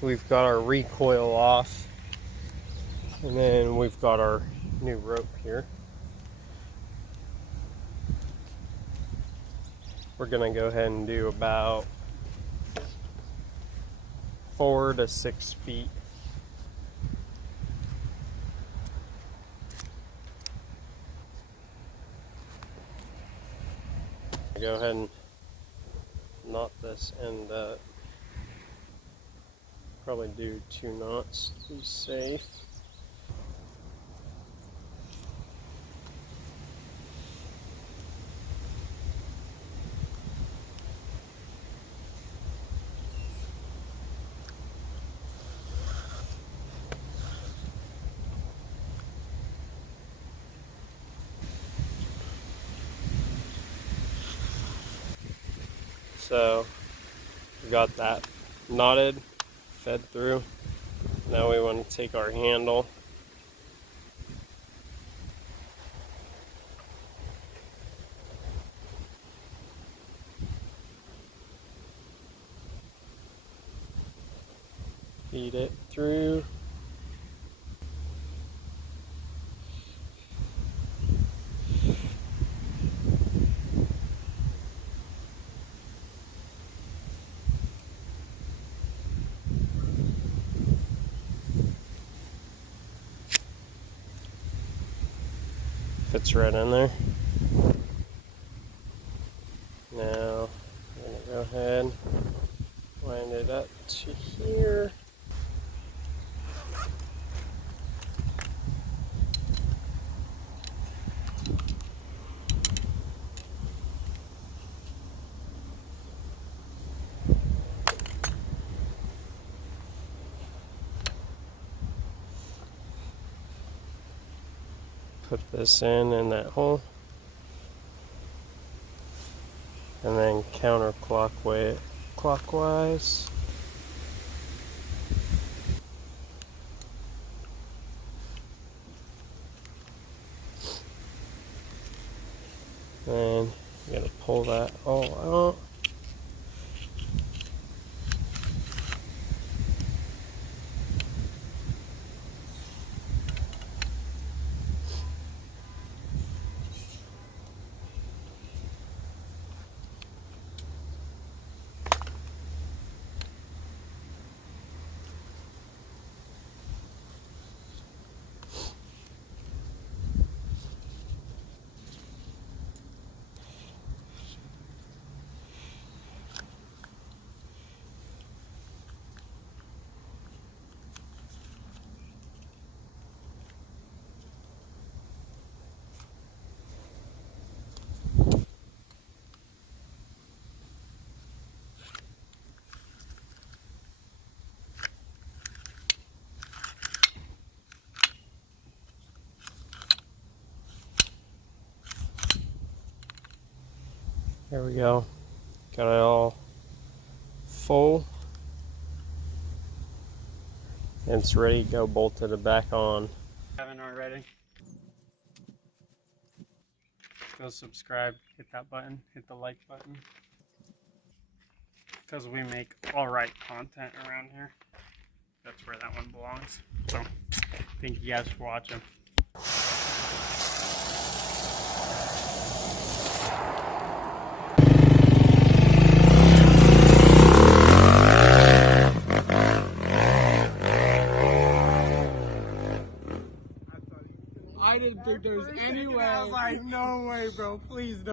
we've got our recoil off, and then we've got our new rope here. We're gonna go ahead and do about 4 to 6 feet. Go ahead and knot this end up. Probably do 2 knots to be safe. So we got that knotted, fed through. Now we want to take our handle, feed it through. Fits right in there. Now I'm going to go ahead, wind it up to here. Put this in that hole, and then clockwise. And you gotta pull that all out. There we go. Got it all full. And it's ready to go bolted back on. Haven't already? Go subscribe, hit that button, hit the like button. Because we make alright content around here. That's where that one belongs. So, thank you guys for watching. I didn't think there was any way. I was like, no way, bro. Please don't.